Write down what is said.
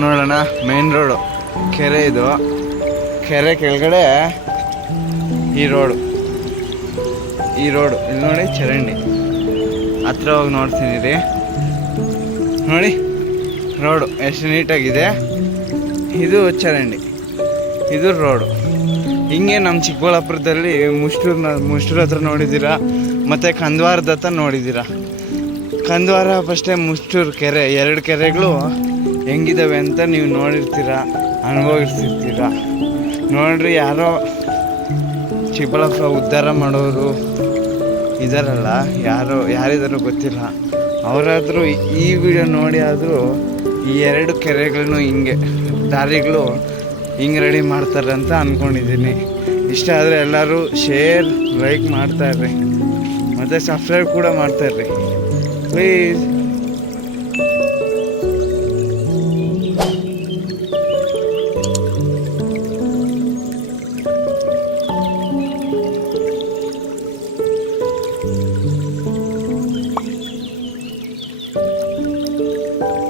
ನೋಡೋಣ. Main road, ಕೆರೆ ಇದು. ಕೆರೆ ಕೆಳಗಡೆ ಈ ರೋಡು ಇಲ್ಲಿ ನೋಡಿ, ಚರಂಡಿ ಹತ್ರ ಹೋಗಿ ನೋಡ್ತೀನಿ ರೀ. ನೋಡಿ ರೋಡು ಎಷ್ಟು ನೀಟಾಗಿದೆ. ಇದು ಚರಂಡಿ, ಇದು ರೋಡು. ಹಿಂಗೆ ನಮ್ಮ ಚಿಕ್ಕಬಳ್ಳಾಪುರದಲ್ಲಿ ಮುಷ್ಟೂರು ಹತ್ರ ನೋಡಿದ್ದೀರಾ, ಮತ್ತು ಕಂದ್ವಾರದ ಹತ್ರ ನೋಡಿದ್ದೀರಾ. ಕಂದ್ವಾರ ಫಸ್ಟೇ, ಮುಷ್ಟೂರು ಕೆರೆ, 2 ಕೆರೆಗಳು ಹೆಂಗಿದ್ದಾವೆ ಅಂತ ನೀವು ನೋಡಿರ್ತೀರ, ಅನುಭವಿಸ್ತಿರ್ತೀರ. ನೋಡ್ರಿ, ಯಾರೋ ಚಿಕ್ಕಬಳ್ಳಾಪುರ ಉದ್ಧಾರ ಮಾಡೋರು ಇದಾರಲ್ಲ, ಯಾರಿದಾರೋ ಗೊತ್ತಿಲ್ಲ, ಅವರಾದರೂ ಈ ವಿಡಿಯೋ ನೋಡಿ ಆದರೂ ಈ 2 ಕೆರೆಗಳನ್ನು ಹಿಂಗೆ ದಾರಿಗಳು ಹಿಂಗೆ ರೆಡಿ ಮಾಡ್ತಾರೆ ಅಂತ ಅಂದ್ಕೊಂಡಿದ್ದೀನಿ. ಇಷ್ಟ ಆದರೆ ಎಲ್ಲರೂ ಶೇರ್, ಲೈಕ್ ಮಾಡ್ತಾಯಿರ್ರಿ, ಮತ್ತು ಸಬ್ಸ್ಕ್ರೈಬ್ ಕೂಡ ಮಾಡ್ತಾಯಿರ್ರಿ ಪ್ಲೀಸ್.